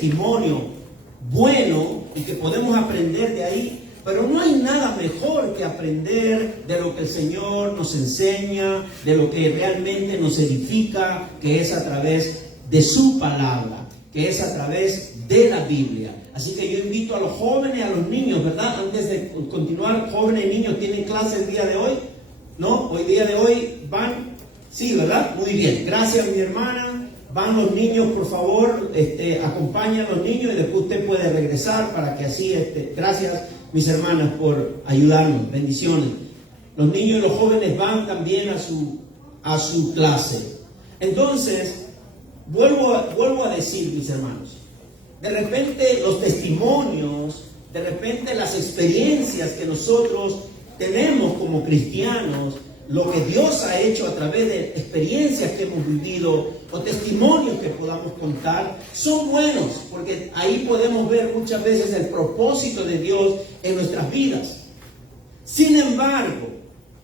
testimonio bueno y que podemos aprender de ahí. Pero no hay nada mejor que aprender de lo que el Señor nos enseña, de lo que realmente nos edifica, que es a través de su palabra, que es a través de la Biblia. Así que yo invito a los jóvenes, a los niños, ¿verdad? Antes de continuar, jóvenes y niños, ¿tienen clase el día de hoy? ¿No? Hoy día de hoy van, sí, ¿verdad? Muy bien, gracias mi hermana. Van los niños, por favor, acompañan a los niños y después usted puede regresar para que así, gracias mis hermanas por ayudarnos, bendiciones. Los niños y los jóvenes van también a su clase. Entonces, vuelvo a decir, mis hermanos, de repente los testimonios, de repente las experiencias que nosotros tenemos como cristianos, lo que Dios ha hecho a través de experiencias que hemos vivido o testimonios que podamos contar, son buenos, porque ahí podemos ver muchas veces el propósito de Dios en nuestras vidas. Sin embargo,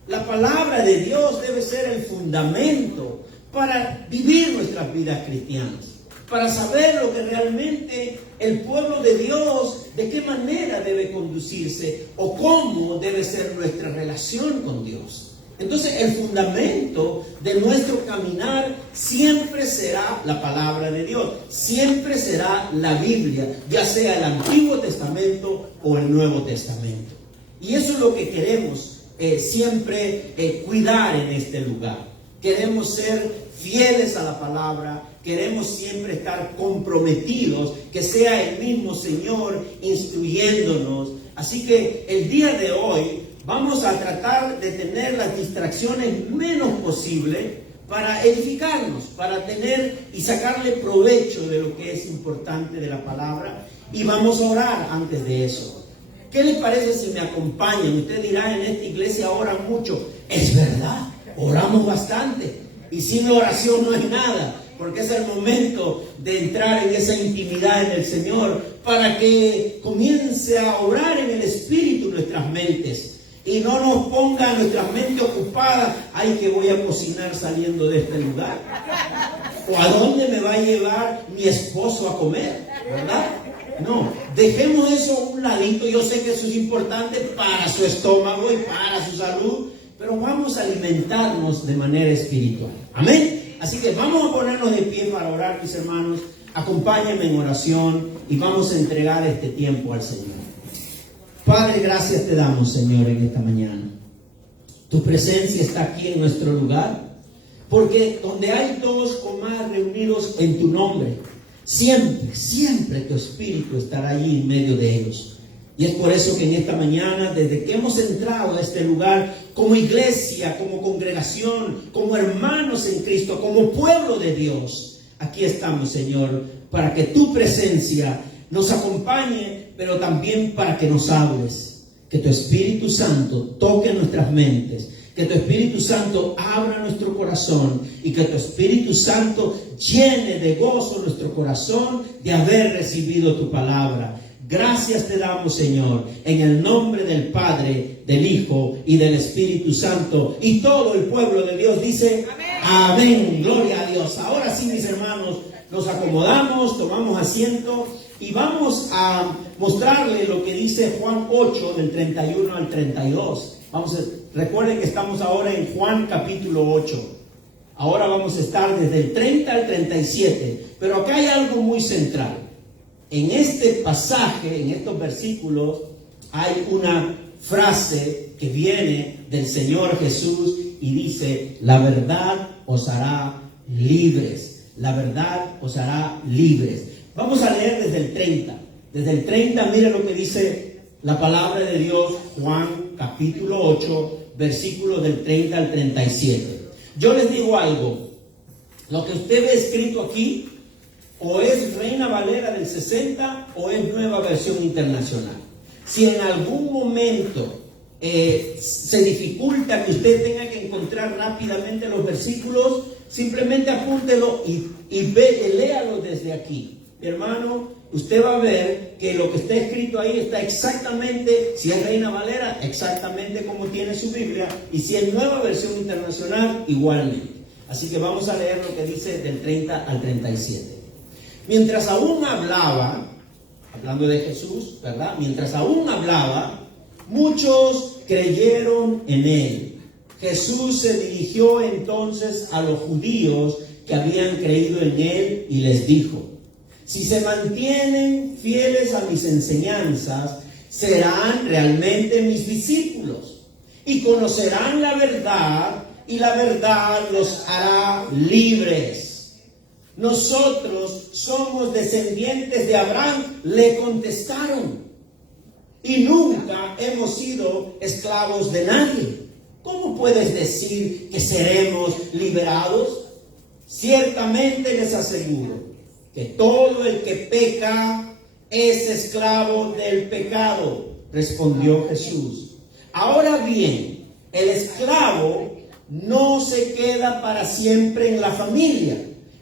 la palabra de Dios debe ser el fundamento para vivir nuestras vidas cristianas, para saber lo que realmente el pueblo de Dios, de qué manera debe conducirse o cómo debe ser nuestra relación con Dios. Entonces el fundamento de nuestro caminar siempre será la palabra de Dios, siempre será la Biblia, ya sea el Antiguo Testamento o el Nuevo Testamento. Y eso es lo que queremos siempre cuidar en este lugar. Queremos ser fieles a la palabra, queremos siempre estar comprometidos, que sea el mismo Señor instruyéndonos. Así que el día de hoy vamos a tratar de tener las distracciones menos posible para edificarnos, para tener y sacarle provecho de lo que es importante de la palabra. Y vamos a orar antes de eso. ¿Qué les parece si me acompañan? Usted dirá, en esta iglesia oran mucho. Es verdad, oramos bastante. Y sin oración no hay nada, porque es el momento de entrar en esa intimidad en el Señor para que comience a orar en el Espíritu nuestras mentes. Y no nos ponga nuestra mente ocupada. Ay, que voy a cocinar saliendo de este lugar. ¿O a dónde me va a llevar mi esposo a comer? ¿Verdad? No, dejemos eso a un ladito. Yo sé que eso es importante para su estómago y para su salud, pero vamos a alimentarnos de manera espiritual. Amén. Así que vamos a ponernos de pie para orar, mis hermanos. Acompáñenme en oración y vamos a entregar este tiempo al Señor. Padre, gracias te damos, Señor, en esta mañana. Tu presencia está aquí en nuestro lugar, porque donde hay dos o más reunidos en tu nombre, siempre tu Espíritu estará allí en medio de ellos. Y es por eso que en esta mañana, desde que hemos entrado a este lugar, como iglesia, como congregación, como hermanos en Cristo, como pueblo de Dios, aquí estamos, Señor, para que tu presencia nos acompañe, pero también para que nos hables. Que tu Espíritu Santo toque nuestras mentes, que tu Espíritu Santo abra nuestro corazón y que tu Espíritu Santo llene de gozo nuestro corazón de haber recibido tu palabra. Gracias te damos, Señor, en el nombre del Padre, del Hijo y del Espíritu Santo. Y todo el pueblo de Dios dice amén. Gloria a Dios. Ahora sí, mis hermanos, nos acomodamos, tomamos asiento y vamos a mostrarle lo que dice Juan 8, del 31 al 32. Recuerden que estamos ahora en Juan capítulo 8. Ahora vamos a estar desde el 30 al 37. Pero acá hay algo muy central. En este pasaje, en estos versículos, hay una frase que viene del Señor Jesús y dice: la verdad os hará libres. La verdad os hará libres. Vamos a leer desde el 30. Desde el 30, mira lo que dice la palabra de Dios, Juan capítulo 8, versículos del 30 al 37. Yo les digo algo. Lo que usted ve escrito aquí, o es Reina Valera del 60 o es Nueva Versión Internacional. Si en algún momento se dificulta que usted tenga que encontrar rápidamente los versículos, simplemente apúntelo y léalo desde aquí. Mi hermano, usted va a ver que lo que está escrito ahí está exactamente, si es Reina Valera, exactamente como tiene su Biblia, y si es Nueva Versión Internacional, igualmente. Así que vamos a leer lo que dice del 30 al 37. Mientras aún hablaba, hablando de Jesús, ¿verdad? Mientras aún hablaba, muchos creyeron en él. Jesús se dirigió entonces a los judíos que habían creído en él y les dijo: si se mantienen fieles a mis enseñanzas, serán realmente mis discípulos y conocerán la verdad, y la verdad los hará libres. Nosotros somos descendientes de Abraham, le contestaron, y nunca hemos sido esclavos de nadie. ¿Cómo puedes decir que seremos liberados? Ciertamente les aseguro que todo el que peca es esclavo del pecado, respondió Jesús. Ahora bien, el esclavo no se queda para siempre en la familia,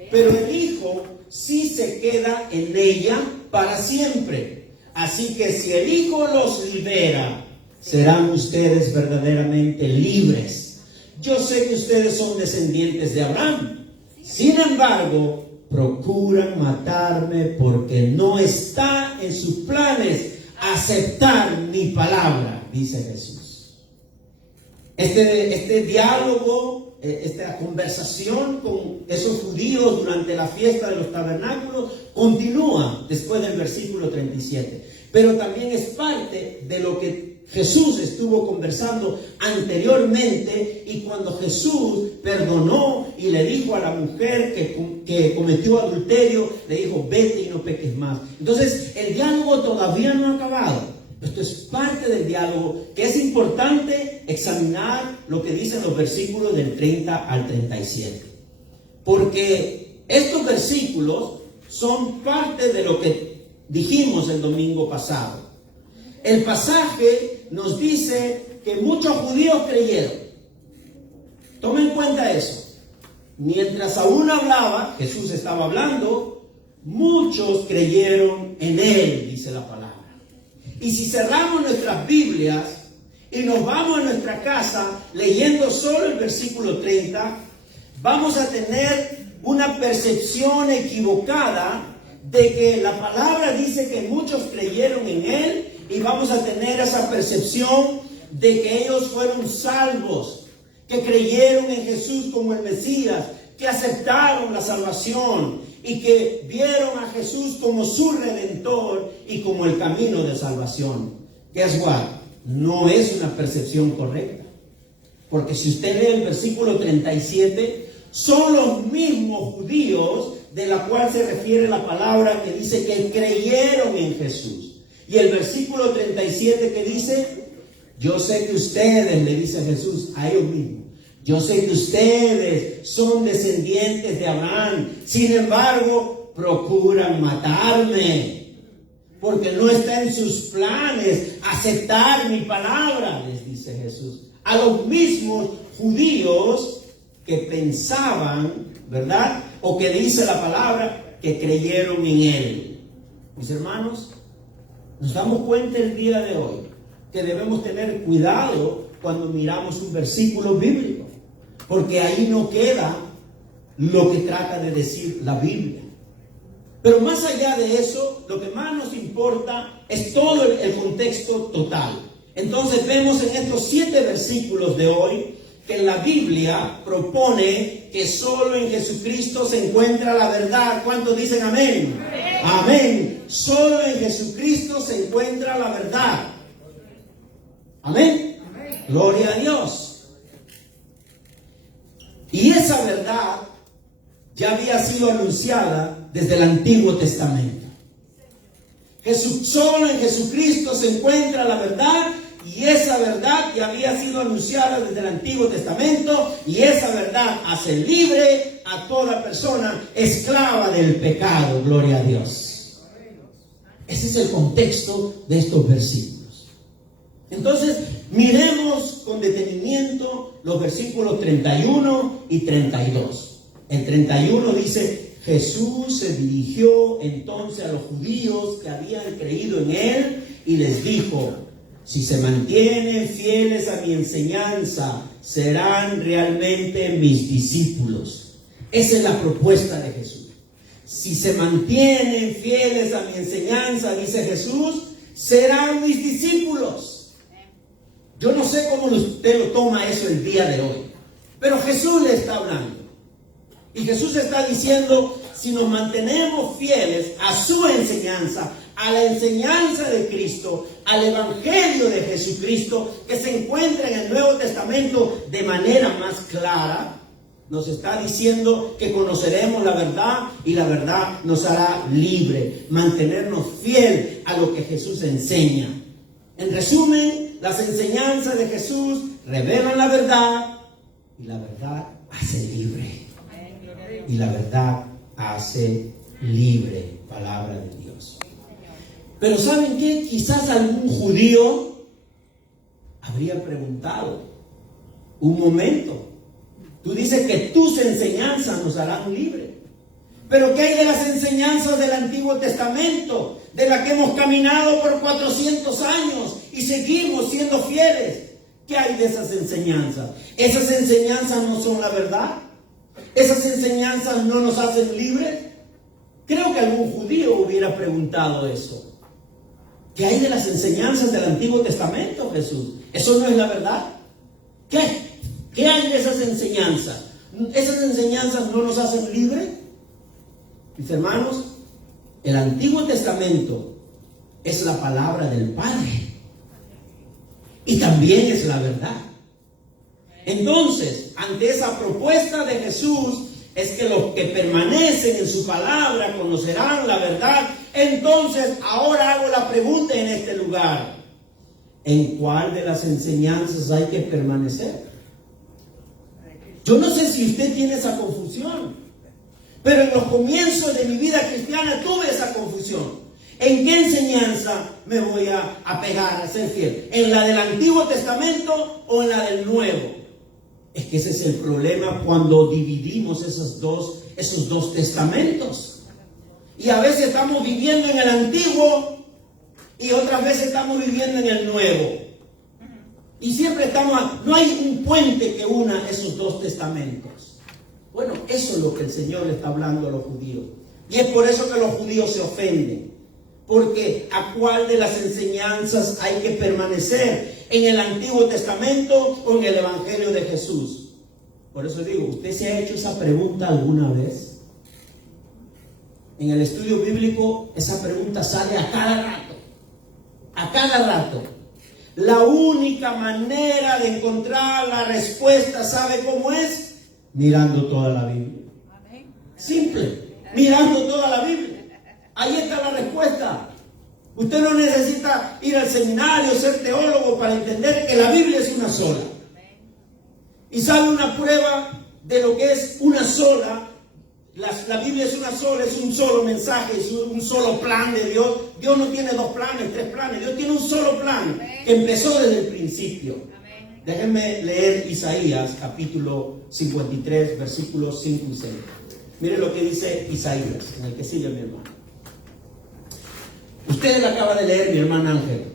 pero el hijo sí se queda en ella para siempre. Así que si el hijo los libera, serán ustedes verdaderamente libres. Yo sé que ustedes son descendientes de Abraham. Sin embargo, procuran matarme porque no está en sus planes aceptar mi palabra, dice Jesús. Este diálogo, esta conversación con esos judíos durante la fiesta de los tabernáculos continúa después del versículo 37. Pero también es parte de lo que Jesús estuvo conversando anteriormente, y cuando Jesús perdonó y le dijo a la mujer que cometió adulterio, le dijo: vete y no peques más. Entonces el diálogo todavía no ha acabado. Esto es parte del diálogo, que es importante examinar lo que dicen los versículos del 30 al 37, porque estos versículos son parte de lo que dijimos el domingo pasado. El pasaje nos dice que muchos judíos creyeron. Tomen en cuenta eso. Mientras aún hablaba, Jesús estaba hablando, muchos creyeron en él, dice la palabra. Y si cerramos nuestras Biblias y nos vamos a nuestra casa leyendo solo el versículo 30, vamos a tener una percepción equivocada de que la palabra dice que muchos creyeron en él, y vamos a tener esa percepción de que ellos fueron salvos, que creyeron en Jesús como el Mesías, que aceptaron la salvación y que vieron a Jesús como su Redentor y como el camino de salvación. Guess what? No es una percepción correcta. Porque si usted lee el versículo 37, son los mismos judíos de la cual se refiere la palabra que dice que creyeron en Jesús. Y el versículo 37 que dice: yo sé que ustedes, le dice Jesús a ellos mismos, yo sé que ustedes son descendientes de Abraham, sin embargo, procuran matarme, porque no está en sus planes aceptar mi palabra, les dice Jesús. A los mismos judíos que pensaban, ¿verdad? O que dice la palabra, que creyeron en él. Mis hermanos, nos damos cuenta el día de hoy que debemos tener cuidado cuando miramos un versículo bíblico, porque ahí no queda lo que trata de decir la Biblia. Pero más allá de eso, lo que más nos importa es todo el contexto total. Entonces vemos en estos 7 versículos de hoy que la Biblia propone que solo en Jesucristo se encuentra la verdad. ¿Cuántos dicen amén? Amén. Amén. Solo en Jesucristo se encuentra la verdad. Amén. Amén. Gloria a Dios. Y esa verdad ya había sido anunciada desde el Antiguo Testamento. Solo en Jesucristo se encuentra la verdad. Y esa verdad ya había sido anunciada desde el Antiguo Testamento, y esa verdad hace libre a toda persona esclava del pecado. Gloria a Dios. Ese es el contexto de estos versículos. Entonces, miremos con detenimiento los versículos 31 y 32. El 31 dice: Jesús se dirigió entonces a los judíos que habían creído en él y les dijo: si se mantienen fieles a mi enseñanza, serán realmente mis discípulos. Esa es la propuesta de Jesús. Si se mantienen fieles a mi enseñanza, dice Jesús, serán mis discípulos. Yo no sé cómo usted lo toma eso el día de hoy, pero Jesús le está hablando. Y Jesús está diciendo, si nos mantenemos fieles a su enseñanza, a la enseñanza de Cristo, al Evangelio de Jesucristo, que se encuentra en el Nuevo Testamento de manera más clara, nos está diciendo que conoceremos la verdad y la verdad nos hará libre. Mantenernos fiel a lo que Jesús enseña. En resumen, las enseñanzas de Jesús revelan la verdad y la verdad hace libre. Y la verdad hace libre, palabra de Dios. Pero ¿saben qué? Quizás algún judío habría preguntado, un momento, tú dices que tus enseñanzas nos harán libres, pero ¿qué hay de las enseñanzas del Antiguo Testamento, de las que hemos caminado por 400 años y seguimos siendo fieles? ¿Qué hay de esas enseñanzas? ¿Esas enseñanzas no son la verdad? ¿Esas enseñanzas no nos hacen libres? Creo que algún judío hubiera preguntado eso. ¿Qué hay de las enseñanzas del Antiguo Testamento, Jesús? ¿Eso no es la verdad? ¿Qué hay de esas enseñanzas? ¿Esas enseñanzas no nos hacen libres? Mis hermanos, el Antiguo Testamento es la palabra del Padre. Y también es la verdad. Entonces, ante esa propuesta de Jesús, es que los que permanecen en su palabra conocerán la verdad. Entonces, ahora hago la pregunta en este lugar: ¿en cuál de las enseñanzas hay que permanecer? Yo no sé si usted tiene esa confusión, pero en los comienzos de mi vida cristiana tuve esa confusión. ¿En qué enseñanza me voy a apegar a ser fiel? ¿En la del Antiguo Testamento o en la del Nuevo? Es que ese es el problema cuando dividimos esos dos testamentos. Y a veces estamos viviendo en el Antiguo y otras veces estamos viviendo en el Nuevo. Y siempre no hay un puente que una esos dos testamentos. Bueno, eso es lo que el Señor le está hablando a los judíos. Y es por eso que los judíos se ofenden. Porque ¿a cuál de las enseñanzas hay que permanecer? ¿En el Antiguo Testamento o en el Evangelio de Jesús? Por eso digo, ¿usted se ha hecho esa pregunta alguna vez? En el estudio bíblico esa pregunta sale a cada rato. A cada rato. La única manera de encontrar la respuesta, ¿sabe cómo es? Mirando toda la Biblia. Simple. Mirando toda la Biblia. Ahí está la respuesta. Usted no necesita ir al seminario, ser teólogo para entender que la Biblia es una sola. Y sabe una prueba de lo que es una sola. La Biblia es una sola, es un solo mensaje, es un solo plan de Dios. Dios no tiene dos planes, tres planes. Dios tiene un solo plan que empezó desde el principio. Déjenme leer Isaías, capítulo 53, versículos 5 y 6. Mire lo que dice Isaías, en el que sigue mi hermano. Usted la acaba de leer, mi hermano Ángel.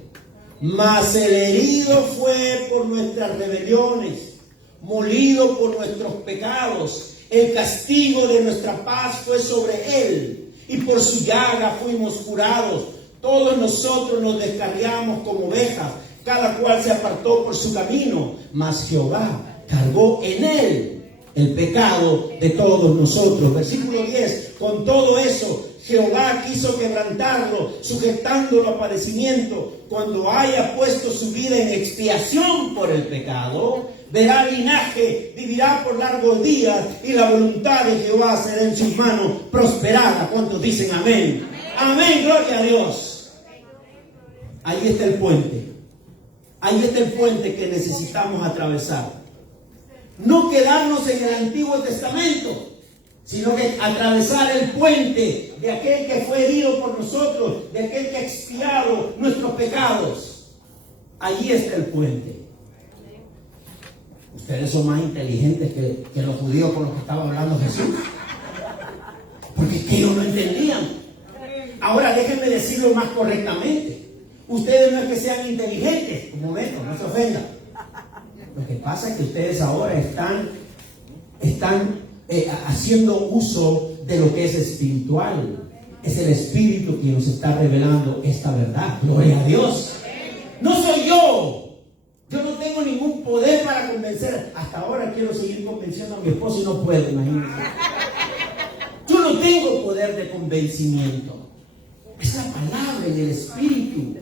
Mas el herido fue por nuestras rebeliones, molido por nuestros pecados. El castigo de nuestra paz fue sobre él, y por su llaga fuimos curados. Todos nosotros nos descarriamos como ovejas, cada cual se apartó por su camino, mas Jehová cargó en él el pecado de todos nosotros. Versículo 10. Con todo eso, Jehová quiso quebrantarlo, sujetándolo a padecimiento. Cuando haya puesto su vida en expiación por el pecado, verá linaje, vivirá por largos días, y la voluntad de Jehová será en sus manos prosperada. ¿Cuántos dicen amén? Amén, gloria a Dios. Ahí está el puente. Ahí está el puente que necesitamos atravesar. No quedarnos en el Antiguo Testamento, sino que atravesar el puente de aquel que fue herido por nosotros, de aquel que ha expiado nuestros pecados. Allí está el puente. Ustedes son más inteligentes que los judíos con los que estaba hablando Jesús, porque es que ellos no entendían. Ahora déjenme decirlo más correctamente. Ustedes no es que sean inteligentes, un momento, no se ofendan. Lo que pasa es que ustedes ahora están haciendo uso de lo que es espiritual. Es el Espíritu quien nos está revelando esta verdad. Gloria a Dios. No soy yo. Yo no tengo ningún poder para convencer. Hasta ahora quiero seguir convenciendo a mi esposo y no puedo, imagínense. Yo no tengo poder de convencimiento. Es la palabra y el Espíritu.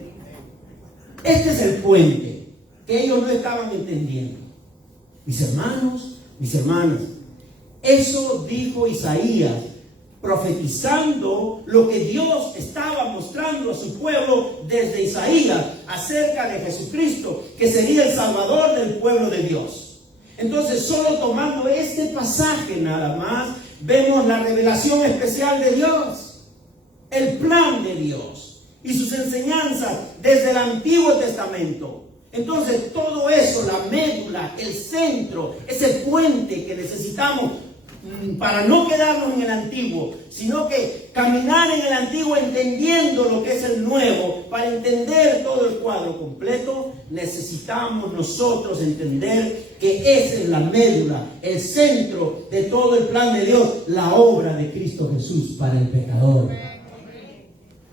Este es el puente que ellos no estaban entendiendo. Mis hermanos, mis hermanas, eso dijo Isaías, profetizando lo que Dios estaba mostrando a su pueblo desde Isaías acerca de Jesucristo, que sería el Salvador del pueblo de Dios. Entonces, solo tomando este pasaje nada más, vemos la revelación especial de Dios, el plan de Dios y sus enseñanzas desde el Antiguo Testamento. Entonces, todo eso, la médula, el centro, ese puente que necesitamos para no quedarnos en el antiguo, sino que caminar en el antiguo entendiendo lo que es el nuevo, para entender todo el cuadro completo, necesitamos nosotros entender que esa es la médula, el centro de todo el plan de Dios, la obra de Cristo Jesús para el pecador.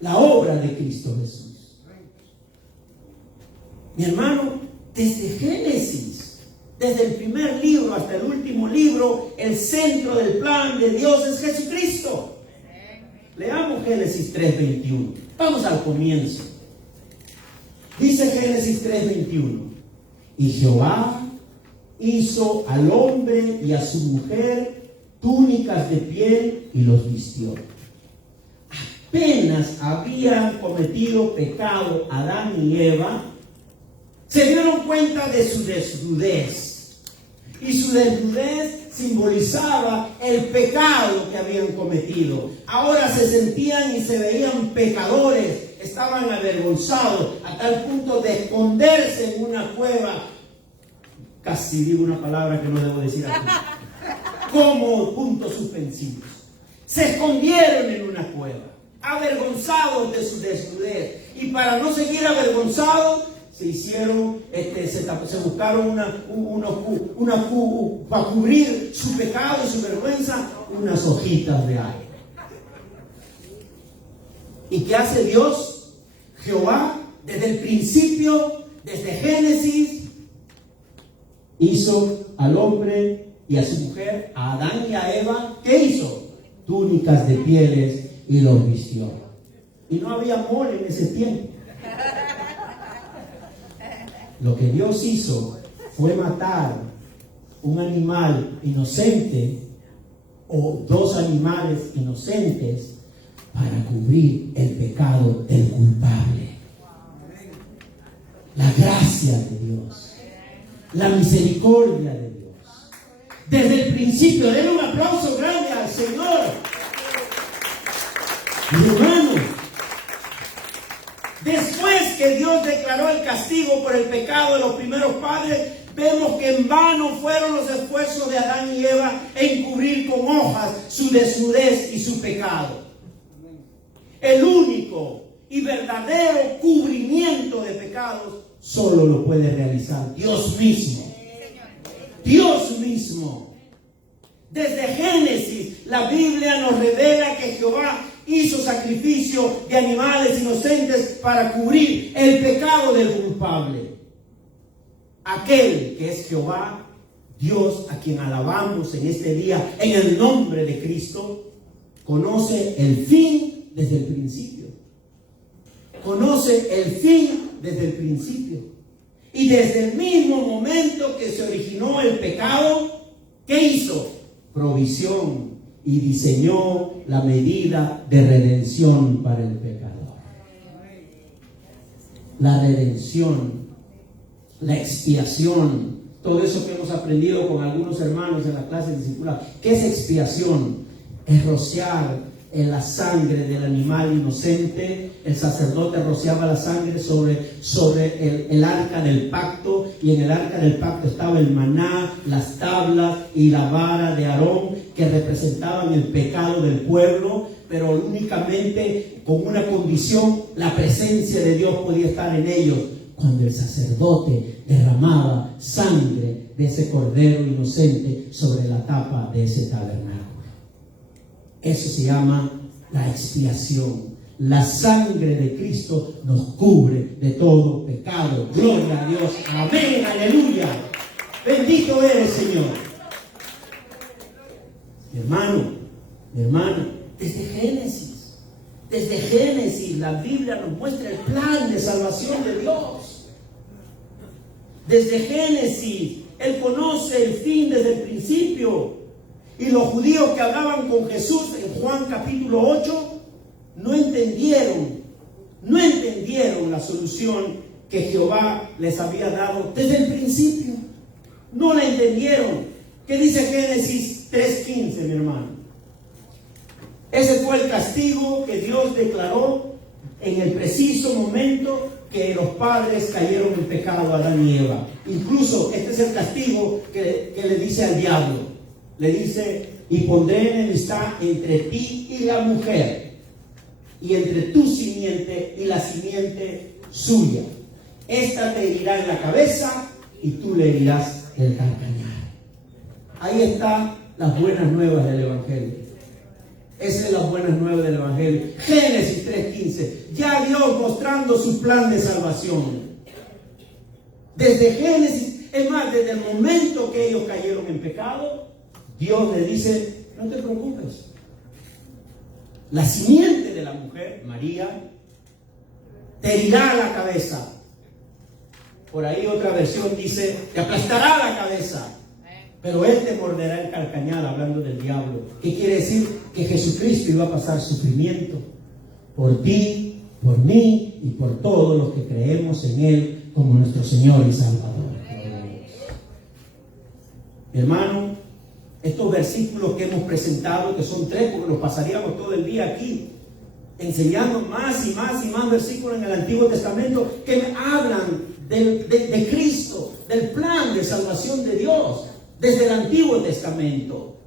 La obra de Cristo Jesús. Mi hermano, desde Génesis, desde el primer libro hasta el último libro, el centro del plan de Dios es Jesucristo. Leamos Génesis 3:21. Vamos al comienzo. Dice Génesis 3:21. Y Jehová hizo al hombre y a su mujer túnicas de piel y los vistió. Apenas habían cometido pecado Adán y Eva, se dieron cuenta de su desnudez. Y su desnudez simbolizaba el pecado que habían cometido. Ahora se sentían y se veían pecadores. Estaban avergonzados a tal punto de esconderse en una cueva. Casi digo una palabra que no debo decir aquí. Como puntos suspensivos. Se escondieron en una cueva, avergonzados de su desnudez. Y para no seguir avergonzados, se hicieron, se buscaron para cubrir su pecado y su vergüenza, unas hojitas de aire. ¿Y qué hace Dios? Jehová, desde el principio, desde Génesis, hizo al hombre y a su mujer, a Adán y a Eva, ¿qué hizo? Túnicas de pieles y los vistió. Y no había mole en ese tiempo. Lo que Dios hizo fue matar un animal inocente o dos animales inocentes para cubrir el pecado del culpable. La gracia de Dios, la misericordia de Dios. Desde el principio, denle un aplauso grande al Señor. Mi hermano, después que Dios declaró el castigo por el pecado de los primeros padres, vemos que en vano fueron los esfuerzos de Adán y Eva en cubrir con hojas su desnudez y su pecado. El único y verdadero cubrimiento de pecados solo lo puede realizar Dios mismo. Dios mismo. Desde Génesis, la Biblia nos revela que Jehová hizo sacrificio de animales inocentes para cubrir el pecado del culpable. Aquel que es Jehová, Dios, a quien alabamos en este día en el nombre de Cristo, conoce el fin desde el principio. Conoce el fin desde el principio. Y desde el mismo momento que se originó el pecado, ¿qué hizo? Provisión. Y diseñó la medida de redención para el pecador. La redención, la expiación, todo eso que hemos aprendido con algunos hermanos en la clase de discipulado. ¿Qué es expiación? Es rociar en la sangre del animal inocente. El sacerdote rociaba la sangre sobre el arca del pacto, y en el arca del pacto estaba el maná, las tablas y la vara de Aarón, que representaban el pecado del pueblo, pero únicamente con una condición: la presencia de Dios podía estar en ellos cuando el sacerdote derramaba sangre de ese cordero inocente sobre la tapa de ese tabernáculo. Eso se llama la expiación. La sangre de Cristo nos cubre de todo pecado. Gloria a Dios. Amén. Aleluya. Bendito eres, Señor. Mi hermano, mi hermana, desde Génesis, la Biblia nos muestra el plan de salvación de Dios. Desde Génesis, Él conoce el fin desde el principio. Y los judíos que hablaban con Jesús en Juan capítulo 8, no entendieron la solución que Jehová les había dado desde el principio. No la entendieron. ¿Qué dice Génesis 3:15, mi hermano? Ese fue el castigo que Dios declaró en el preciso momento que los padres cayeron en pecado, Adán y Eva. Incluso este es el castigo que le dice al diablo. Le dice: y pondré enemistad entre ti y la mujer, y entre tu simiente y la simiente suya. Esta te herirá en la cabeza y tú le herirás el calcañar. Ahí están las buenas nuevas del Evangelio. Esas son las buenas nuevas del Evangelio. Génesis 3:15. Ya Dios mostrando su plan de salvación. Desde Génesis, es más, desde el momento que ellos cayeron en pecado, Dios les dice: no te preocupes. La simiente de la mujer, María, te herirá la cabeza. Por ahí otra versión dice: te aplastará la cabeza. Pero Él te morderá el calcañar, hablando del diablo. ¿Qué quiere decir? Que Jesucristo iba a pasar sufrimiento por ti, por mí y por todos los que creemos en Él como nuestro Señor y Salvador. Mi hermano, estos versículos que hemos presentado, que son 3, porque nos pasaríamos todo el día aquí enseñando más y más y más versículos en el Antiguo Testamento que me hablan de Cristo, del plan de salvación de Dios desde el Antiguo Testamento.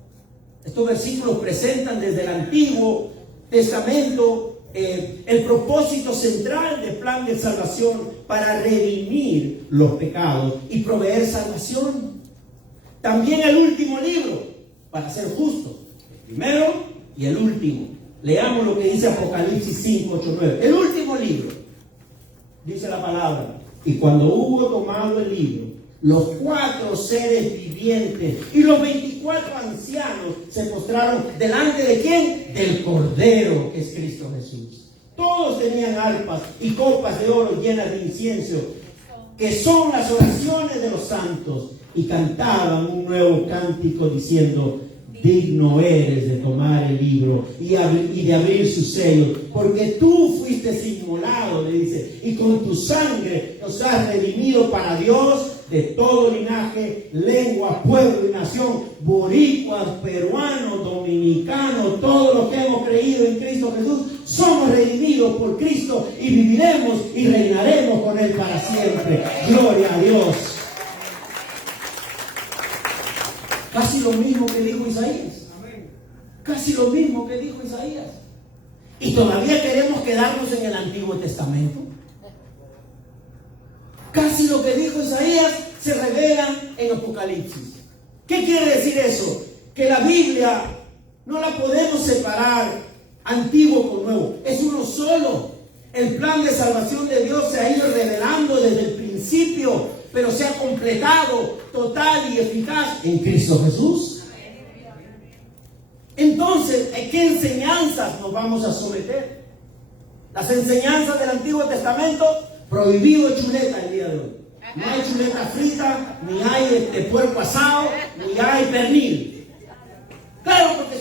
Estos versículos presentan desde el Antiguo Testamento el propósito central del plan de salvación para redimir los pecados y proveer salvación. También el último libro, para ser justo, el primero y el último. Leamos lo que dice Apocalipsis 5, 8, 9. El último libro, dice la palabra: y cuando hubo tomado el libro, los 4 seres vivientes y los 24 ancianos se postraron delante de ¿quién? Del Cordero, que es Cristo Jesús. Todos tenían arpas y copas de oro llenas de incienso, que son las oraciones de los santos, y cantaban un nuevo cántico diciendo: digno eres de tomar el libro y de abrir sus sellos, porque tú fuiste inmolado, le dice, y con tu sangre nos has redimido para Dios de todo linaje, lengua, pueblo y nación, boricuas, peruanos, dominicanos, todos los que hemos creído en Cristo Jesús, somos redimidos por Cristo y viviremos y reinaremos con Él para siempre. Gloria a Dios. Casi lo mismo que dijo Isaías. Casi lo mismo que dijo Isaías. Y todavía queremos quedarnos en el Antiguo Testamento. Casi lo que dijo Isaías se revela en Apocalipsis. ¿Qué quiere decir eso? Que la Biblia no la podemos separar antiguo con nuevo. Es uno solo. El plan de salvación de Dios se ha ido revelando desde el principio, pero se ha completado total y eficaz en Cristo Jesús. Entonces, ¿a qué enseñanzas nos vamos a someter? Las enseñanzas del Antiguo Testamento: prohibido chuleta el día de hoy. No hay chuleta frita, ni hay puerco asado, ni hay pernil. Claro, porque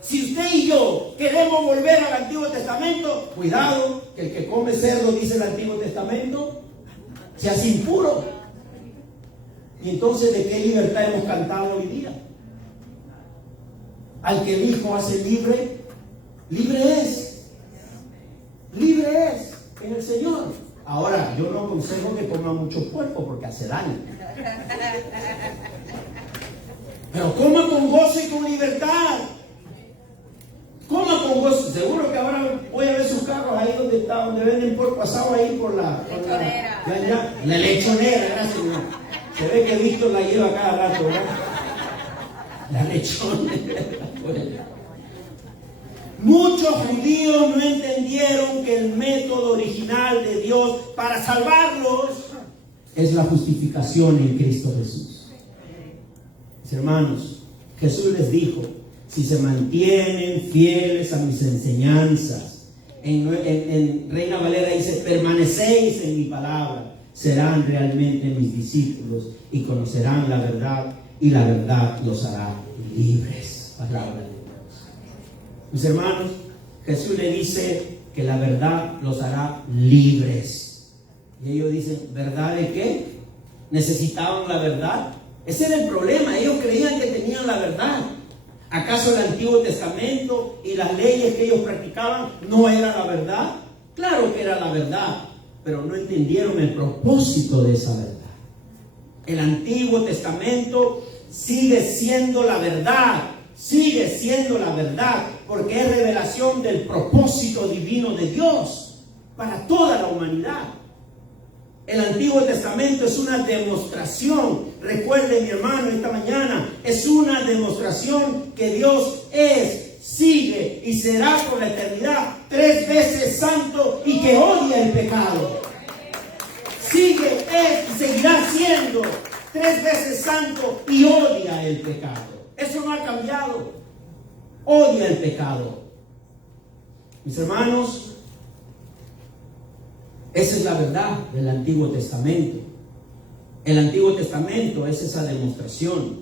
si usted y yo queremos volver al Antiguo Testamento, cuidado, que el que come cerdo, dice el Antiguo Testamento, se hace impuro. Y entonces, ¿de qué libertad hemos cantado hoy día? Al que el Hijo hace libre, libre es. Libre es en el Señor. Ahora, yo no aconsejo que coma mucho puerco porque hace daño. Pero coma con gozo y con libertad. Coma con gozo. Seguro que ahora voy a ver sus carros ahí donde venden puerco asado, ahí por la lechonera. Gracias, señor. Se ve que Víctor la lleva cada rato, ¿verdad? La lechonera. Muchos judíos no entendieron que el método original de Dios para salvarlos es la justificación en Cristo Jesús. Mis hermanos, Jesús les dijo: si se mantienen fieles a mis enseñanzas, en Reina Valera dice: permanecéis en mi palabra, serán realmente mis discípulos y conocerán la verdad, y la verdad los hará libres. Palabra de Dios. Mis hermanos, Jesús le dice que la verdad los hará libres. Y ellos dicen: ¿verdad de qué? ¿Necesitaban la verdad? Ese era el problema. Ellos creían que tenían la verdad. ¿Acaso el Antiguo Testamento y las leyes que ellos practicaban no era la verdad? Claro que era la verdad, pero no entendieron el propósito de esa verdad. El Antiguo Testamento sigue siendo la verdad, porque es revelación del propósito divino de Dios para toda la humanidad. El Antiguo Testamento es una demostración, recuerde mi hermano esta mañana, es una demostración que Dios es, sigue y será por la eternidad 3 veces santo y que odia el pecado. Sigue, es y seguirá siendo 3 veces santo y odia el pecado. Eso no ha cambiado. Odia el pecado. Mis hermanos, esa es la verdad del Antiguo Testamento. El Antiguo Testamento es esa demostración.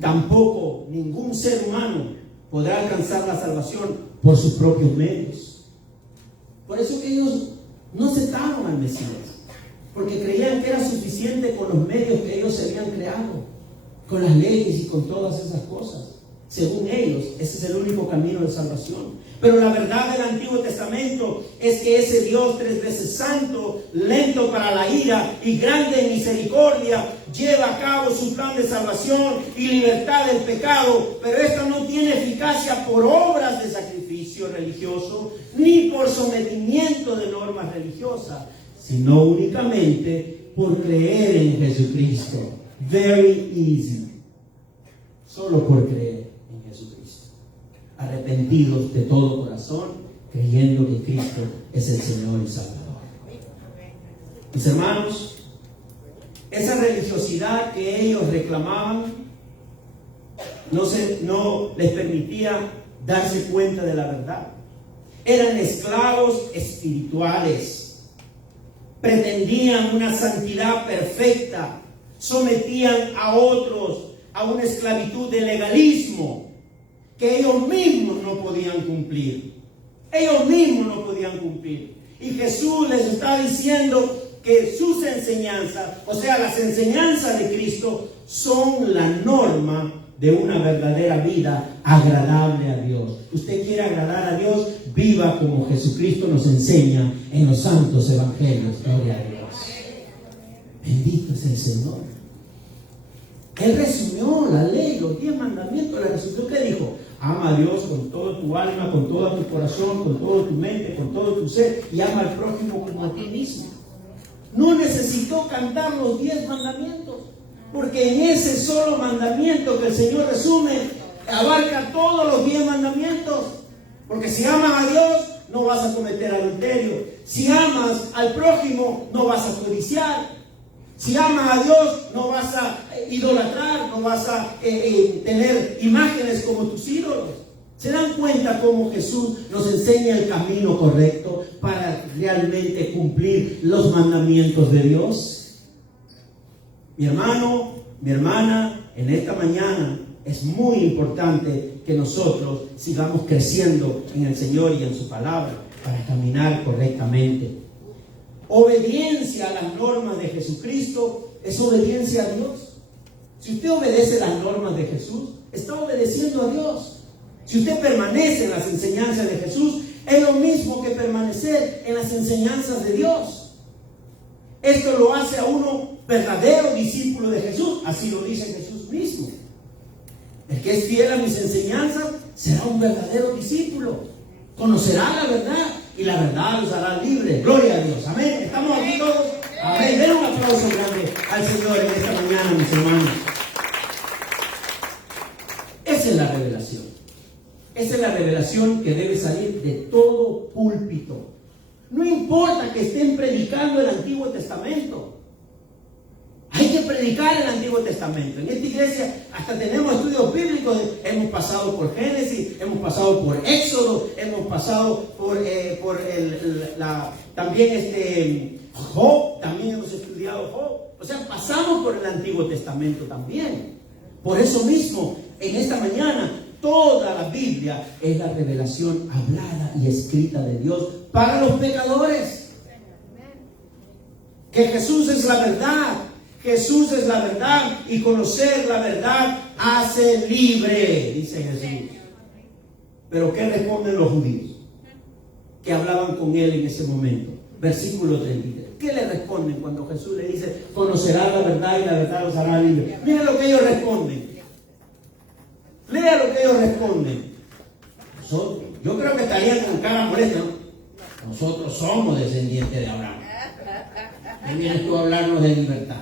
Tampoco ningún ser humano podrá alcanzar la salvación por sus propios medios. Por eso que ellos no aceptaron al Mesías, porque creían que era suficiente con los medios que ellos se habían creado, con las leyes y con todas esas cosas. Según ellos, ese es el único camino de salvación. Pero la verdad del Antiguo Testamento es que ese Dios 3 veces santo, lento para la ira y grande en misericordia, lleva a cabo su plan de salvación y libertad del pecado, pero esta no tiene eficacia por obras de sacrificio religioso, ni por sometimiento de normas religiosas, sino únicamente por creer en Jesucristo. Very easy. Solo por creer en Jesucristo. Arrepentidos de todo corazón, creyendo que Cristo es el Señor y Salvador. Mis hermanos, esa religiosidad que ellos reclamaban no les permitía darse cuenta de la verdad. Eran esclavos espirituales, pretendían una santidad perfecta, sometían a otros a una esclavitud de legalismo que ellos mismos no podían cumplir. Y Jesús les está diciendo que sus enseñanzas, o sea, las enseñanzas de Cristo, son la norma de una verdadera vida agradable a Dios. Usted quiere agradar a Dios, viva como Jesucristo nos enseña en los santos evangelios. Gloria a Dios. Bendito es el Señor. Él resumió la ley, los 10 mandamientos, la resumió. ¿Qué dijo? Ama a Dios con todo tu alma, con todo tu corazón, con toda tu mente, con todo tu ser, y ama al prójimo como a ti mismo. No necesitó cantar los 10 mandamientos, porque en ese solo mandamiento que el Señor resume, abarca todos los 10 mandamientos. Porque si amas a Dios, no vas a cometer adulterio. Si amas al prójimo, no vas a codiciar. Si amas a Dios, no vas a idolatrar, no vas a tener imágenes como tus ídolos. ¿Se dan cuenta cómo Jesús nos enseña el camino correcto para realmente cumplir los mandamientos de Dios? Mi hermano, mi hermana, en esta mañana es muy importante que nosotros sigamos creciendo en el Señor y en su palabra para caminar correctamente. Obediencia a las normas de Jesucristo es obediencia a Dios. Si usted obedece las normas de Jesús, está obedeciendo a Dios. Si usted permanece en las enseñanzas de Jesús, es lo mismo que permanecer en las enseñanzas de Dios. Esto lo hace a uno verdadero discípulo de Jesús. Así lo dice Jesús mismo. El que es fiel a mis enseñanzas será un verdadero discípulo. Conocerá la verdad y la verdad los hará libres. Gloria a Dios. Amén. ¿Estamos aquí todos? Amén. Den un aplauso grande al Señor en esta mañana, mis hermanos. Esa es la revelación. Esa es la revelación que debe salir de todo púlpito. No importa que estén predicando el Antiguo Testamento. Hay que predicar el Antiguo Testamento. En esta iglesia hasta tenemos estudios bíblicos. Hemos pasado por Génesis, hemos pasado por Éxodo, hemos pasado por también Job, también hemos estudiado Job. O sea, pasamos por el Antiguo Testamento también. Por eso mismo, en esta mañana, toda la Biblia es la revelación hablada y escrita de Dios para los pecadores. Que Jesús es la verdad. Jesús es la verdad y conocer la verdad hace libre, dice Jesús. Pero ¿qué responden los judíos que hablaban con él en ese momento? Versículo 33. ¿Qué le responden cuando Jesús le dice, conocerá la verdad y la verdad los hará libre? Mira lo que ellos responden. Lea lo que ellos responden. Nosotros, yo creo que estarían con cara molesta, ¿no? Nosotros somos descendientes de Abraham. ¿Qué vienes tú a hablarnos de libertad?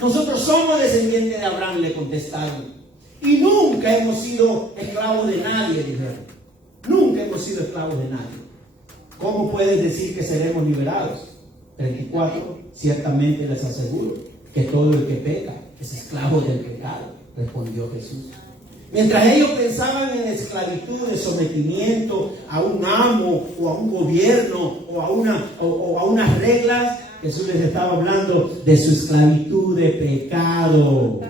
Nosotros somos descendientes de Abraham, le contestaron. Y nunca hemos sido esclavos de nadie, dijeron. Nunca hemos sido esclavos de nadie. ¿Cómo puedes decir que seremos liberados? 34. Ciertamente les aseguro que todo el que peca es esclavo del pecado, respondió Jesús. Mientras ellos pensaban en esclavitud de sometimiento a un amo o a un gobierno o a unas reglas, Jesús les estaba hablando de su esclavitud de pecado.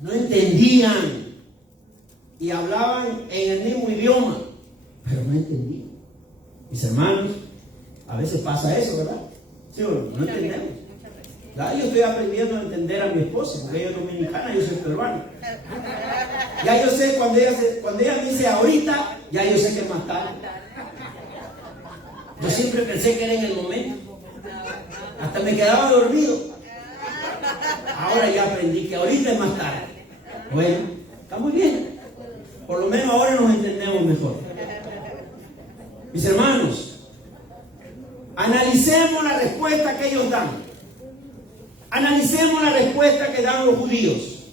No entendían y hablaban en el mismo idioma, pero no entendían. Mis hermanos, a veces pasa eso, ¿verdad? ¿Sí o no? No entendemos. Ya yo estoy aprendiendo a entender a mi esposa, porque ella es dominicana y yo soy peruano. Ya yo sé, cuando ella me dice ahorita, ya yo sé que es más tarde. Yo siempre pensé que era en el momento. Hasta me quedaba dormido. Ahora ya aprendí que ahorita es más tarde. Bueno, está muy bien. Por lo menos ahora nos entendemos mejor. Mis hermanos, analicemos la respuesta que ellos dan. Analicemos la respuesta que dan los judíos.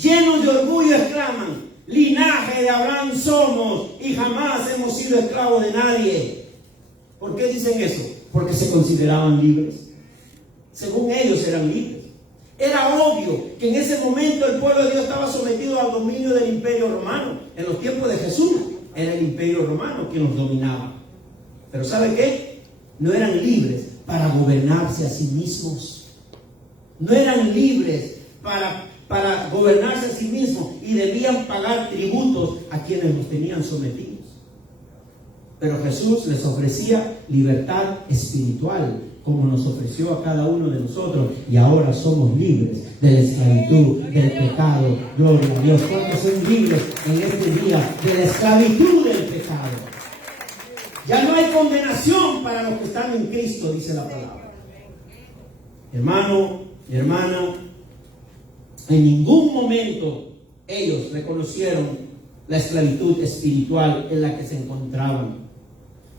Llenos de orgullo exclaman, linaje de Abraham somos y jamás hemos sido esclavos de nadie. ¿Por qué dicen eso? Porque se consideraban libres. Según ellos eran libres. Era obvio que en ese momento el pueblo de Dios estaba sometido al dominio del imperio romano. En los tiempos de Jesús era el imperio romano quien los dominaba. Pero ¿sabe qué? No eran libres para gobernarse a sí mismos. No eran libres para gobernarse a sí mismos y debían pagar tributos a quienes los tenían sometidos. Pero Jesús les ofrecía libertad espiritual, como nos ofreció a cada uno de nosotros, y ahora somos libres de la esclavitud, del pecado. Gloria a Dios. ¿Cuántos son libres en este día de la esclavitud del pecado? Ya no hay condenación para los que están en Cristo, dice la palabra. Hermano y hermana, en ningún momento ellos reconocieron la esclavitud espiritual en la que se encontraban.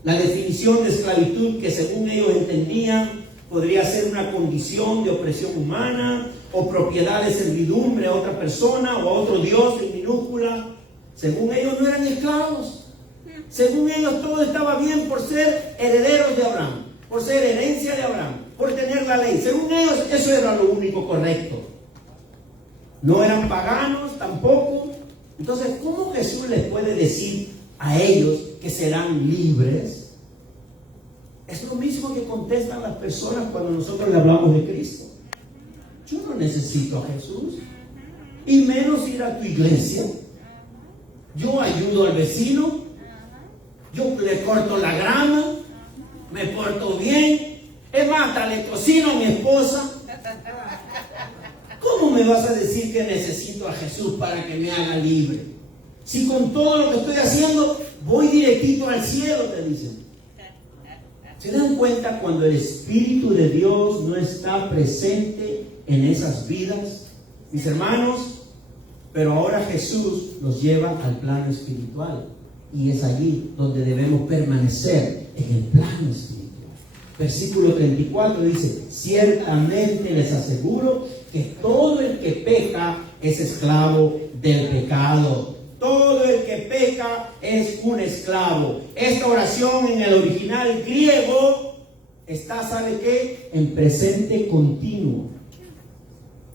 La definición de esclavitud que según ellos entendían podría ser una condición de opresión humana o propiedad de servidumbre a otra persona o a otro Dios en minúscula. Según ellos no eran esclavos. Según ellos todo estaba bien por ser herederos de Abraham, por ser herencia de Abraham, por tener la ley. Según ellos eso era lo único correcto. No eran paganos tampoco. Entonces, ¿cómo Jesús les puede decir a ellos que serán libres? Es lo mismo que contestan las personas cuando nosotros le hablamos de Cristo. Yo no necesito a Jesús, y menos ir a tu iglesia. Yo ayudo al vecino, yo le corto la grama, me porto bien, es más, hasta le cocino a mi esposa. ¿Cómo me vas a decir que necesito a Jesús para que me haga libre? Si con todo lo que estoy haciendo voy directito al cielo, te dicen. ¿Se dan cuenta cuando el Espíritu de Dios no está presente en esas vidas? Mis hermanos, pero ahora Jesús nos lleva al plano espiritual. Y es allí donde debemos permanecer, en el plano espiritual. Versículo 34 dice, ciertamente les aseguro que todo el que peca es esclavo del pecado. Todo el que peca es un esclavo. Esta oración en el original griego está, ¿sabe qué? En presente continuo.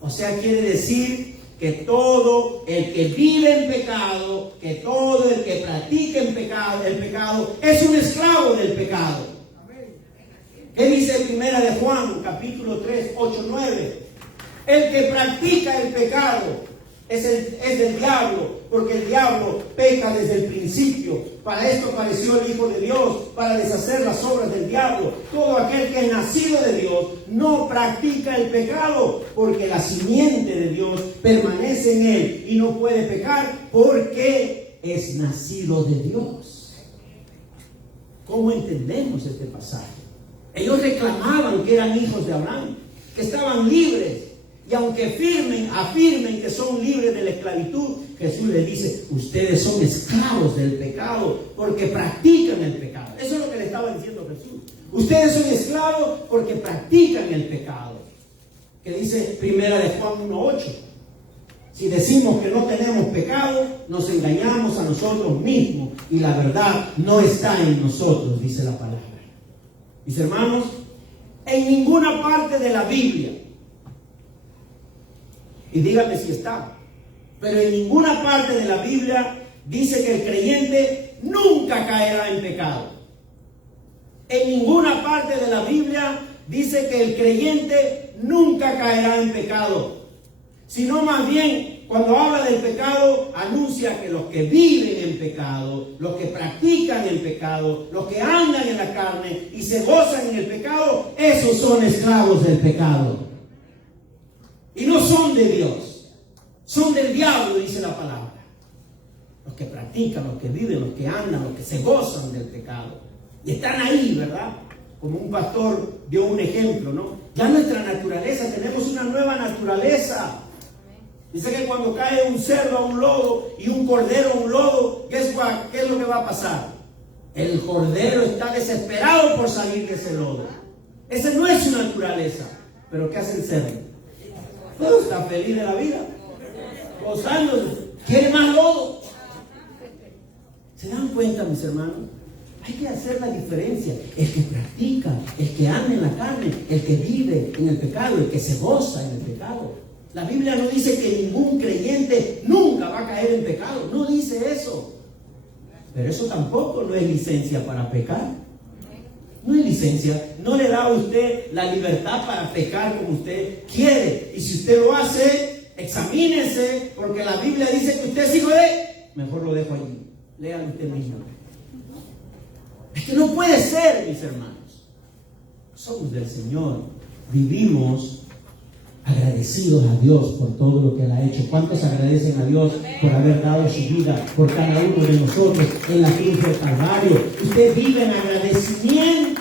O sea, quiere decir que todo el que vive en pecado, que todo el que practica el pecado es un esclavo del pecado. ¿Qué dice Primera de Juan, capítulo 3, 8, 9? El que practica el pecado es del diablo, porque el diablo peca desde el principio. Para esto apareció el Hijo de Dios, para deshacer las obras del diablo. Todo aquel que es nacido de Dios no practica el pecado, porque la simiente de Dios permanece en él y no puede pecar porque es nacido de Dios. ¿Cómo entendemos este pasaje? Ellos reclamaban que eran hijos de Abraham, que estaban libres. Y aunque afirmen que son libres de la esclavitud, Jesús les dice, ustedes son esclavos del pecado porque practican el pecado. Eso es lo que le estaba diciendo Jesús. Ustedes son esclavos porque practican el pecado. Que dice Primera de Juan 1:8. Si decimos que no tenemos pecado, nos engañamos a nosotros mismos y la verdad no está en nosotros, dice la palabra. Mis hermanos, en ninguna parte de la Biblia, y dígame si está, pero en ninguna parte de la Biblia dice que el creyente nunca caerá en pecado. En ninguna parte de la Biblia dice que el creyente nunca caerá en pecado, sino más bien cuando habla del pecado anuncia que los que viven en pecado, los que practican el pecado, los que andan en la carne y se gozan en el pecado, esos son esclavos del pecado. Y no son de Dios, son del diablo, dice la palabra. Los que practican, los que viven, los que andan, los que se gozan del pecado. Y están ahí, ¿verdad? Como un pastor dio un ejemplo, ¿no? Ya nuestra naturaleza, tenemos una nueva naturaleza. Dice que cuando cae un cerdo a un lodo y un cordero a un lodo, ¿qué es lo que va a pasar? El cordero está desesperado por salir de ese lodo. Esa no es su naturaleza. Pero ¿qué hace el cerdo? Está feliz de la vida, gozándose, quiere más lodo. ¿Se dan cuenta, mis hermanos? Hay que hacer la diferencia. El que practica, el que anda en la carne, el que vive en el pecado, el que se goza en el pecado. La Biblia no dice que ningún creyente nunca va a caer en pecado, no dice eso. Pero eso tampoco no es licencia para pecar. No es licencia, no le da a usted la libertad para pecar como usted quiere. Y si usted lo hace, examínese, porque la Biblia dice que usted es hijo de... Mejor lo dejo allí, léalo usted mismo. Es que no puede ser, mis hermanos. Somos del Señor, vivimos agradecidos a Dios por todo lo que Él ha hecho. ¿Cuántos agradecen a Dios por haber dado su vida por cada uno de nosotros en la cruz del Calvario? Usted vive en agradecimiento.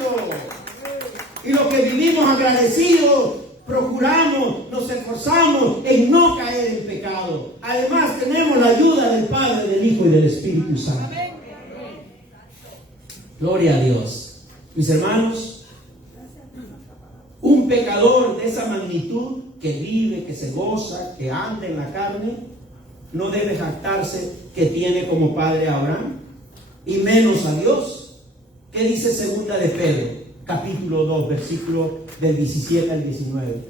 Y los que vivimos agradecidos, procuramos, nos esforzamos en no caer en pecado. Además, tenemos la ayuda del Padre, del Hijo y del Espíritu Santo. Gloria a Dios. Mis hermanos, un pecador de esa magnitud, que vive, que se goza, que anda en la carne, no debe jactarse que tiene como padre a Abraham, y menos a Dios. ¿Qué dice segunda de Pedro, capítulo 2, versículo del 17 al 19?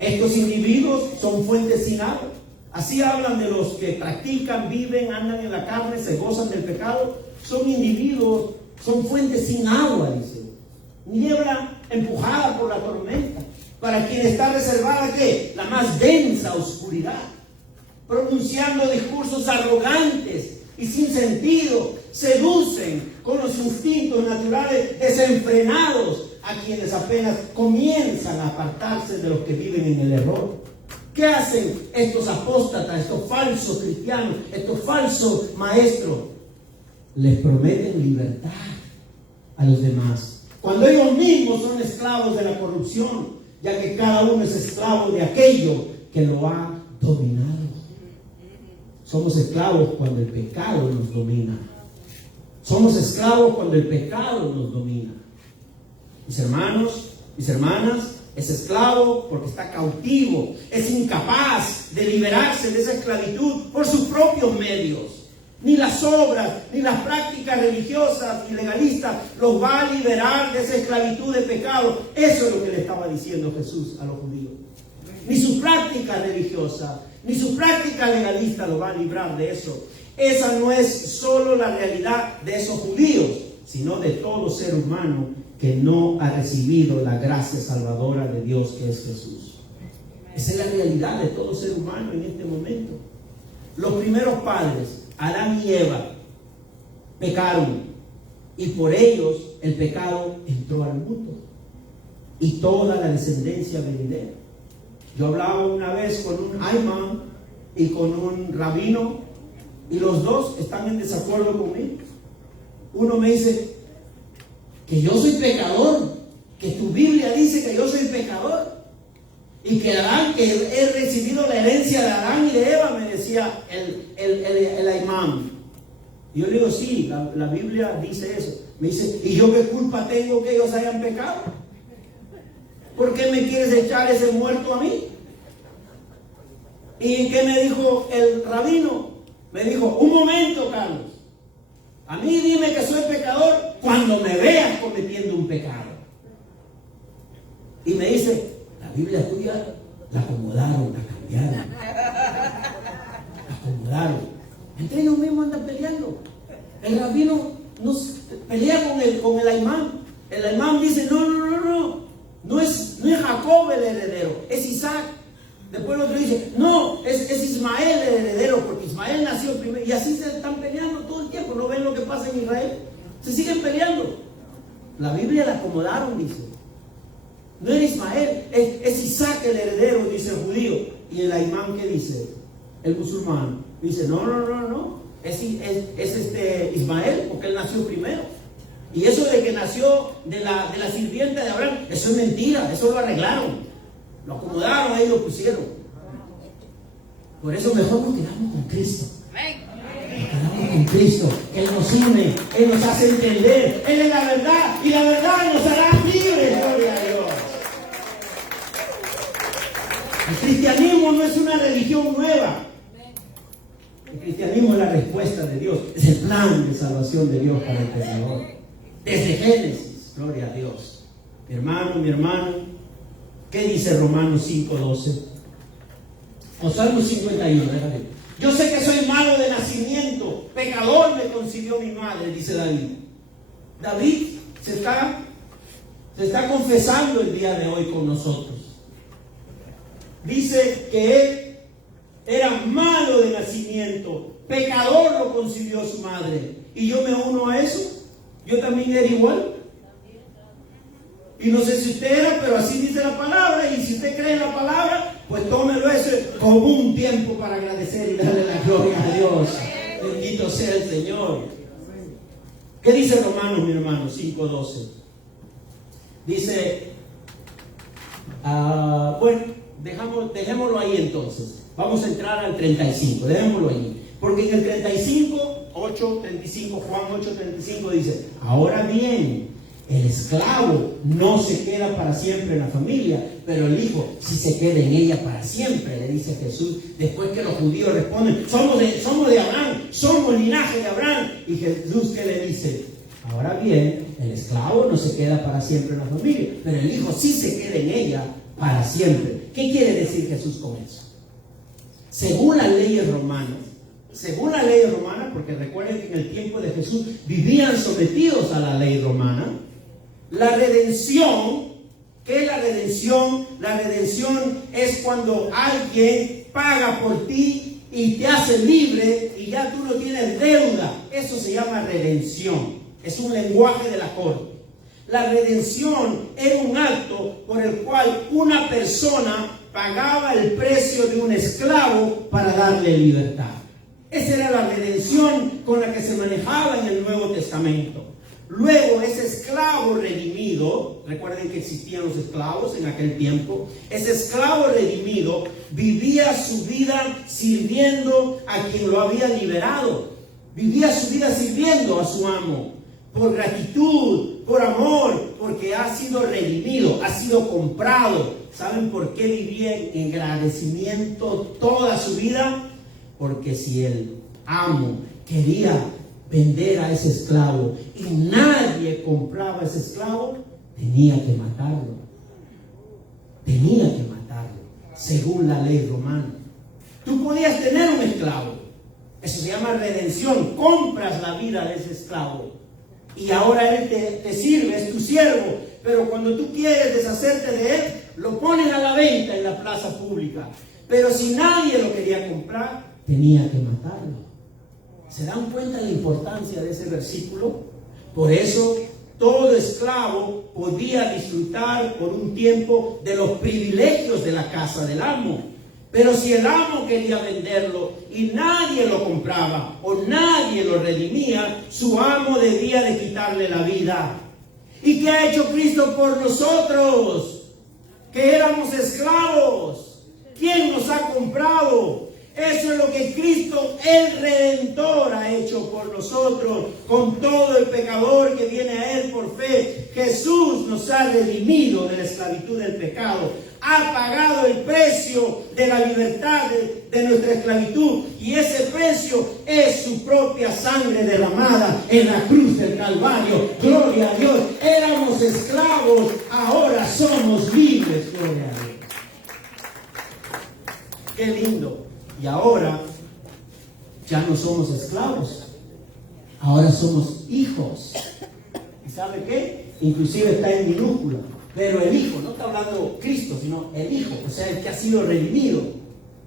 Estos individuos son fuentes sin agua. Así hablan de los que practican, viven, andan en la carne, se gozan del pecado. Son individuos, son fuentes sin agua, dice. Niebla empujada por la tormenta, para quien está reservada, ¿qué? La más densa oscuridad, pronunciando discursos arrogantes y sin sentido, seducen con los instintos naturales desenfrenados a quienes apenas comienzan a apartarse de los que viven en el error. ¿Qué hacen estos apóstatas, estos falsos cristianos, estos falsos maestros? Les prometen libertad a los demás, cuando ellos mismos son esclavos de la corrupción, ya que cada uno es esclavo de aquello que lo ha dominado. Somos esclavos cuando el pecado nos domina. Somos esclavos cuando el pecado nos domina. Mis hermanos, mis hermanas, es esclavo porque está cautivo, es incapaz de liberarse de esa esclavitud por sus propios medios. Ni las obras, ni las prácticas religiosas y legalistas los va a liberar de esa esclavitud de pecado. Eso es lo que le estaba diciendo Jesús a los judíos. Ni su práctica religiosa, ni su práctica legalista los va a librar de eso. Esa no es solo la realidad de esos judíos, sino de todo ser humano que no ha recibido la gracia salvadora de Dios, que es Jesús. Esa es la realidad de todo ser humano en este momento. Los primeros padres, Adán y Eva, pecaron, y por ellos el pecado entró al mundo y toda la descendencia venidera. Yo hablaba una vez con un imán y con un rabino, y los dos están en desacuerdo conmigo. Uno me dice que yo soy pecador, que tu Biblia dice que yo soy pecador, y que Adán, que he recibido la herencia de Adán y de Eva, me decía el imán. Y yo le digo, sí, la Biblia dice eso. Me dice, ¿y yo qué culpa tengo que ellos hayan pecado? ¿Por qué me quieres echar ese muerto a mí? ¿Y qué me dijo el rabino? Me dijo, un momento, Carlos, a mí dime que soy pecador cuando me veas cometiendo un pecado. Y me dice, la Biblia tuya la acomodaron, la cambiaron, la acomodaron. Entre ellos mismos andan peleando. El rabino nos pelea con el imán. El imán dice, no es Jacob el heredero, es Isaac. Después el otro dice, no, es Ismael el heredero, porque Ismael nació primero. Y así se están peleando todo el tiempo. ¿No ven lo que pasa en Israel? Se siguen peleando. La Biblia la acomodaron, dice. No era Ismael, es Isaac el heredero, dice el judío. Y el imán, ¿qué dice? El musulmán dice, no, es Ismael, porque él nació primero. Y eso de que nació de la sirvienta de Abraham, eso es mentira, eso lo arreglaron. Lo acomodaron, ahí lo pusieron. Por eso mejor nos quedamos con Cristo. Nos quedamos con Cristo. Él nos une, Él nos hace entender. Él es la verdad, y la verdad nos hará libres. Gloria a Dios. El cristianismo no es una religión nueva. El cristianismo es la respuesta de Dios. Es el plan de salvación de Dios para el pecador. Desde Génesis. Gloria a Dios. Mi hermano. ¿Qué dice Romanos 5:12? O Salmo 51, déjame. Yo sé que soy malo de nacimiento, pecador me concibió mi madre, dice David. David se está confesando el día de hoy con nosotros. Dice que él era malo de nacimiento, pecador lo concibió su madre. Y yo me uno a eso. Yo también era igual. Y no sé si usted era, pero así dice la palabra. Y si usted cree en la palabra, pues tómelo eso como un tiempo para agradecer y darle la gloria a Dios. Bendito sea el Señor. ¿Qué dice Romanos, mi hermano? 5:12. Dice, bueno, dejémoslo ahí entonces. Vamos a entrar al 35, dejémoslo ahí. Porque en el 35, Juan 8:35 dice, ahora bien, el esclavo no se queda para siempre en la familia, pero el hijo sí se queda en ella para siempre, le dice Jesús. Después que los judíos responden, somos de Abraham, somos linaje de Abraham. Y Jesús, ¿qué le dice? Ahora bien, el esclavo no se queda para siempre en la familia, pero el hijo sí se queda en ella para siempre. ¿Qué quiere decir Jesús con eso? Según las leyes romanas, porque recuerden que en el tiempo de Jesús vivían sometidos a la ley romana. La redención, ¿qué es la redención? La redención es cuando alguien paga por ti y te hace libre y ya tú no tienes deuda. Eso se llama redención. Es un lenguaje de la corte. La redención era un acto por el cual una persona pagaba el precio de un esclavo para darle libertad. Esa era la redención con la que se manejaba en el Nuevo Testamento. Luego ese esclavo redimido, recuerden que existían los esclavos en aquel tiempo, ese esclavo redimido vivía su vida sirviendo a quien lo había liberado. Vivía su vida sirviendo a su amo, por gratitud, por amor, porque ha sido redimido, ha sido comprado. ¿Saben por qué vivía en agradecimiento toda su vida? Porque si el amo quería vender a ese esclavo y nadie compraba a ese esclavo, tenía que matarlo. Tenía que matarlo, según la ley romana. Tú podías tener un esclavo. Eso se llama redención. Compras la vida de ese esclavo. Y ahora él te sirve, es tu siervo. Pero cuando tú quieres deshacerte de él, lo ponen a la venta en la plaza pública. Pero si nadie lo quería comprar, tenía que matarlo. ¿Se dan cuenta de la importancia de ese versículo? Por eso, todo esclavo podía disfrutar por un tiempo de los privilegios de la casa del amo. Pero si el amo quería venderlo y nadie lo compraba o nadie lo redimía, su amo debía de quitarle la vida. ¿Y qué ha hecho Cristo por nosotros? Que éramos esclavos. ¿Quién nos ha comprado? Eso es lo que Cristo, el Redentor, ha hecho por nosotros, con todo el pecador que viene a Él por fe. Jesús nos ha redimido de la esclavitud del pecado. Ha pagado el precio de la libertad de nuestra esclavitud. Y ese precio es su propia sangre derramada en la cruz del Calvario. Gloria a Dios. Éramos esclavos, ahora somos libres. Gloria a Dios. Qué lindo. Y ahora ya no somos esclavos, ahora somos hijos. ¿Y sabe qué? Inclusive está en minúscula, pero el hijo, no está hablando Cristo, sino el hijo, o sea, el que ha sido redimido,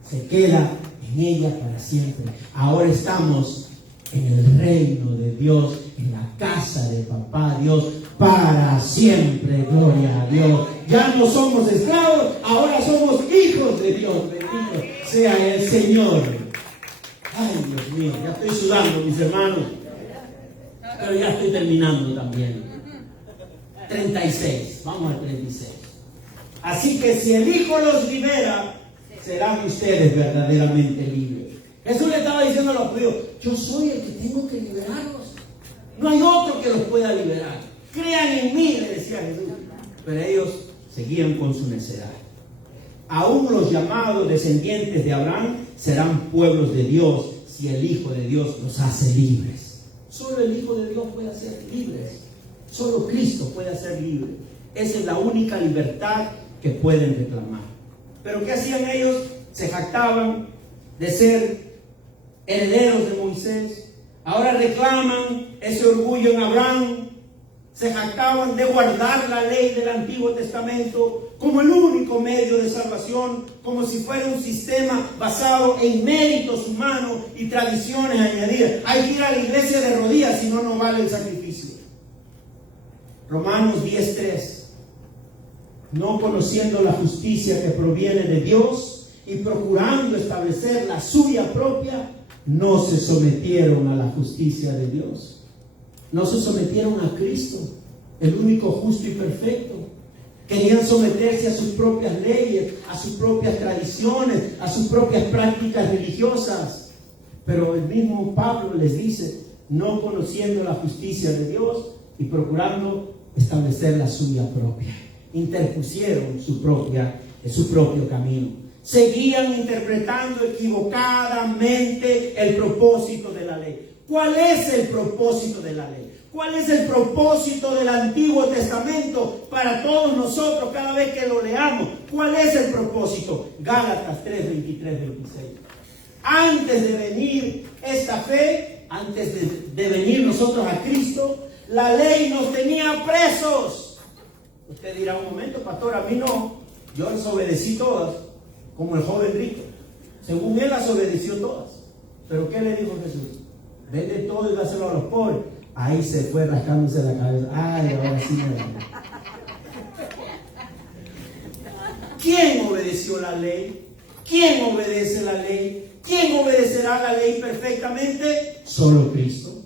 se queda en ella para siempre. Ahora estamos en el reino de Dios, en la casa de papá Dios, para siempre. Gloria a Dios. Ya no somos esclavos, ahora somos hijos de Dios. Bendito sea el Señor. Ay, Dios mío, ya estoy sudando, mis hermanos, pero ya estoy terminando también. 36, vamos al 36. Así que si el Hijo los libera, serán ustedes verdaderamente libres. Jesús le estaba diciendo a los judíos: yo soy el que tengo que liberarlos, no hay otro que los pueda liberar. Crean en mí, le decía Jesús. Pero ellos seguían con su necedad. Aún los llamados descendientes de Abraham serán pueblos de Dios si el Hijo de Dios los hace libres. Solo el Hijo de Dios puede hacer libres. Solo Cristo puede hacer libres. Esa es la única libertad que pueden reclamar. Pero ¿qué hacían ellos? Se jactaban de ser herederos de Moisés. Ahora reclaman ese orgullo en Abraham. Se jactaban de guardar la ley del Antiguo Testamento como el único medio de salvación, como si fuera un sistema basado en méritos humanos y tradiciones añadidas. Hay que ir a la iglesia de rodillas, si no, no vale el sacrificio. Romanos 10:3. No conociendo la justicia que proviene de Dios y procurando establecer la suya propia, no se sometieron a la justicia de Dios. No se sometieron a Cristo, el único justo y perfecto. Querían someterse a sus propias leyes, a sus propias tradiciones, a sus propias prácticas religiosas. Pero el mismo Pablo les dice: no conociendo la justicia de Dios y procurando establecer la suya propia. Interpusieron su propio camino. Seguían interpretando equivocadamente el propósito de la ley. ¿Cuál es el propósito de la ley? ¿Cuál es el propósito del Antiguo Testamento para todos nosotros cada vez que lo leamos? ¿Cuál es el propósito? Gálatas 3:23-26. Antes de venir esta fe, antes de venir nosotros a Cristo, la ley nos tenía presos. Usted dirá: un momento, pastor, a mí no. Yo las obedecí todas, como el joven rico. Según él las obedeció todas. ¿Pero qué le dijo Jesús? Vende todo y dáselo a los pobres. Ahí se fue rascándose la cabeza. Ay, ahora sí me da. ¿Quién obedeció la ley? ¿Quién obedece la ley? ¿Quién obedecerá la ley perfectamente? Solo Cristo.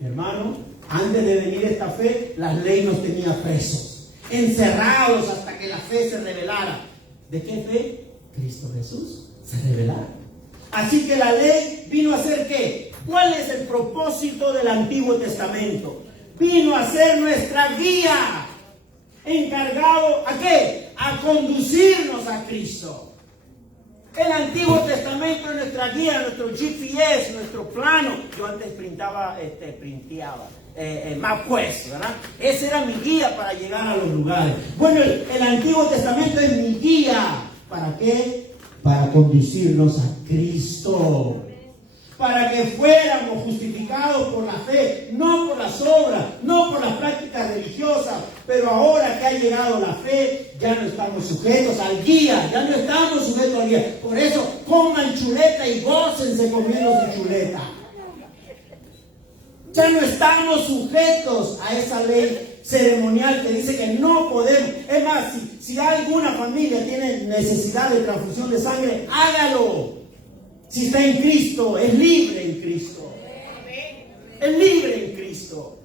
Hermano, antes de venir esta fe, la ley nos tenía presos, encerrados hasta que la fe se revelara. ¿De qué fe? Cristo Jesús se revelara. Así que la ley vino a ser ¿qué? ¿Cuál es el propósito del Antiguo Testamento? Vino a ser nuestra guía, encargado ¿a qué? A conducirnos a Cristo. El Antiguo Testamento es nuestra guía, nuestro GPS, nuestro plano. Yo antes printeaba MapQuest, ¿verdad? Ese era mi guía para llegar a los lugares. Bueno, el Antiguo Testamento es mi guía. ¿Para qué? Para conducirnos a Cristo. Para que fuéramos justificados por la fe, no por las obras, no por las prácticas religiosas. Pero ahora que ha llegado la fe, ya no estamos sujetos al guía, ya no estamos sujetos al guía. Por eso, coman chuleta y gócense comiendo su chuleta. Ya no estamos sujetos a esa ley ceremonial que dice que no podemos. Es más, si alguna familia tiene necesidad de transfusión de sangre, hágalo. Si está en Cristo, es libre en Cristo. Es libre en Cristo.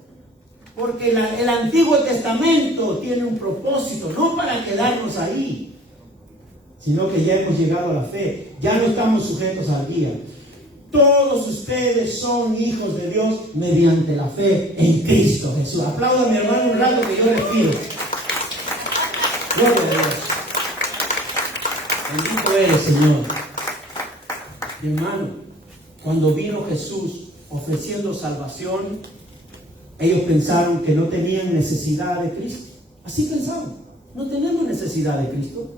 Porque el Antiguo Testamento tiene un propósito, no para quedarnos ahí, sino que ya hemos llegado a la fe. Ya no estamos sujetos al guía. Todos ustedes son hijos de Dios mediante la fe en Cristo Jesús. Aplauda a mi hermano un rato que yo les pido. Gloria a Dios. Bendito eres, Señor. Hermano, cuando vino Jesús ofreciendo salvación, ellos pensaron que no tenían necesidad de Cristo. Así pensaban, no tenemos necesidad de Cristo.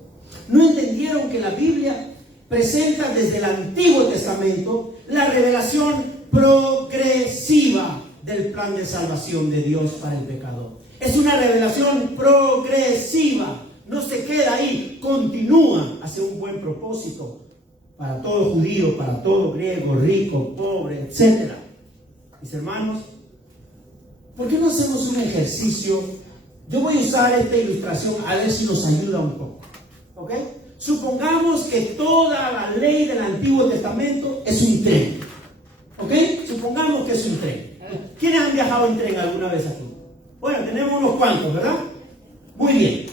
No entendieron que la Biblia presenta desde el Antiguo Testamento la revelación progresiva del plan de salvación de Dios para el pecador. Es una revelación progresiva, no se queda ahí, continúa hacia un buen propósito. Para todo judío, para todo griego, rico, pobre, etc. Mis hermanos, ¿por qué no hacemos un ejercicio? Yo voy a usar esta ilustración a ver si nos ayuda un poco. ¿Ok? Supongamos que toda la ley del Antiguo Testamento es un tren. ¿Ok? Supongamos que es un tren. ¿Quiénes han viajado en tren alguna vez aquí? Bueno, tenemos unos cuantos, ¿verdad? Muy bien.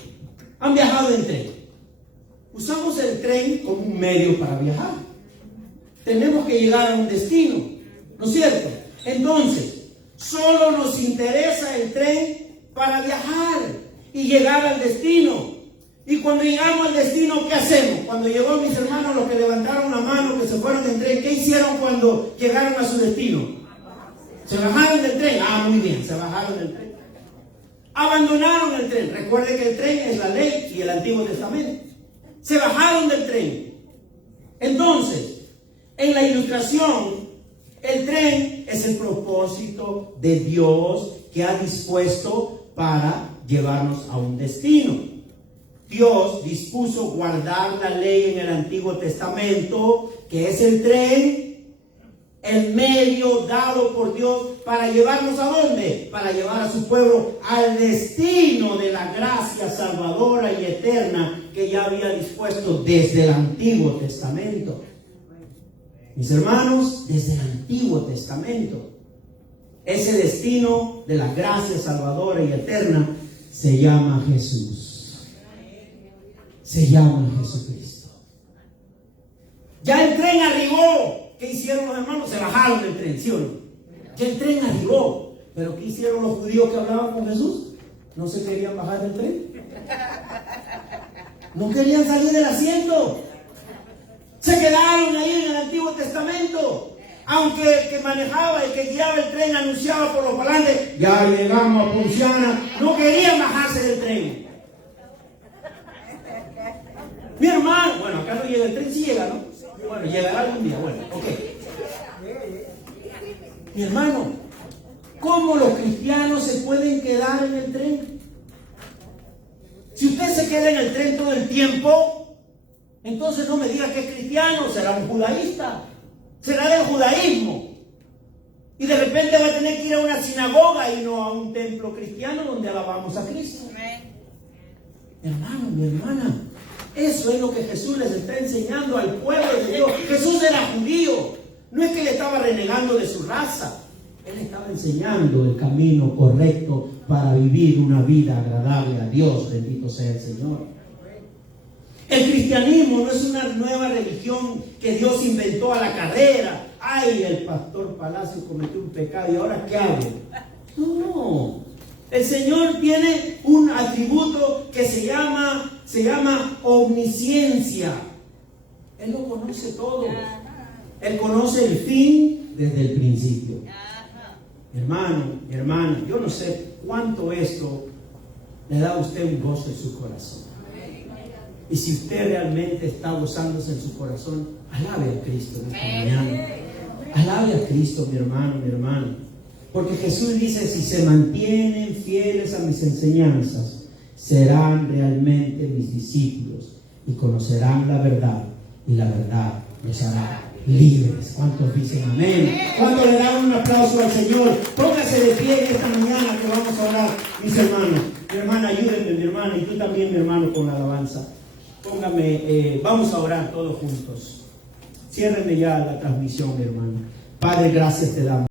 Han viajado en tren. Usamos el tren como un medio para viajar. Tenemos que llegar a un destino, ¿no es cierto? Entonces, solo nos interesa el tren para viajar y llegar al destino. Y cuando llegamos al destino, ¿qué hacemos? Cuando llegó mis hermanos, los que levantaron la mano, que se fueron del tren, ¿qué hicieron cuando llegaron a su destino? Se bajaron del tren. Ah, muy bien, se bajaron del tren. Abandonaron el tren. Recuerde que el tren es la ley y el Antiguo Testamento. Se bajaron del tren. Entonces, en la ilustración, el tren es el propósito de Dios que ha dispuesto para llevarnos a un destino. Dios dispuso guardar la ley en el Antiguo Testamento, que es el tren, el medio dado por Dios para llevarnos ¿a dónde? Para llevar a su pueblo al destino de la gracia salvadora y eterna que ya había dispuesto desde el Antiguo Testamento. Mis hermanos, desde el Antiguo Testamento, ese destino de la gracia salvadora y eterna se llama Jesús. Se llama Jesucristo. Ya el tren arribó. ¿Qué hicieron los hermanos? Se bajaron del tren, ¿sí o no? Ya el tren arribó. ¿Pero qué hicieron los judíos que hablaban con Jesús? ¿No se querían bajar del tren? ¿No querían salir del asiento? Se quedaron ahí en el Antiguo Testamento. Aunque el que manejaba, el que guiaba el tren, anunciaba por los parlantes: ya llegamos a Ponciana. No querían bajarse del tren. Mi hermano, bueno, acá no llega el tren, sí llega, ¿no? Bueno, llegará algún día, bueno, ok. Mi hermano, ¿cómo los cristianos se pueden quedar en el tren? Si usted se queda en el tren todo el tiempo, entonces no me diga que es cristiano, será un judaísta, será del judaísmo. Y de repente va a tener que ir a una sinagoga y no a un templo cristiano donde alabamos a Cristo. Mi hermano, mi hermana, eso es lo que Jesús les está enseñando al pueblo de Dios. Jesús era judío. No es que le estaba renegando de su raza. Él estaba enseñando el camino correcto para vivir una vida agradable a Dios. Bendito sea el Señor. El cristianismo no es una nueva religión que Dios inventó a la carrera. Ay, el pastor Palacio cometió un pecado y ahora ¿qué hago? No. El Señor tiene un atributo que se llama omnisciencia. Él lo conoce todo. Él conoce el fin desde el principio. Hermano, hermana, yo no sé cuánto esto le da a usted un gozo en su corazón. Y si usted realmente está gozándose en su corazón, alabe a Cristo en esta mañana. Alabe a Cristo, mi hermano, mi hermana. Porque Jesús dice, si se mantienen fieles a mis enseñanzas, serán realmente mis discípulos y conocerán la verdad, y la verdad los hará libres. ¿Cuántos dicen amén? ¿Cuántos le dan un aplauso al Señor? Póngase de pie esta mañana que vamos a orar, mis hermanos. Mi hermana, ayúdenme, mi hermana, y tú también, mi hermano, con la alabanza. Póngame, vamos a orar todos juntos. Ciérrenme ya la transmisión, mi hermano. Padre, gracias te damos.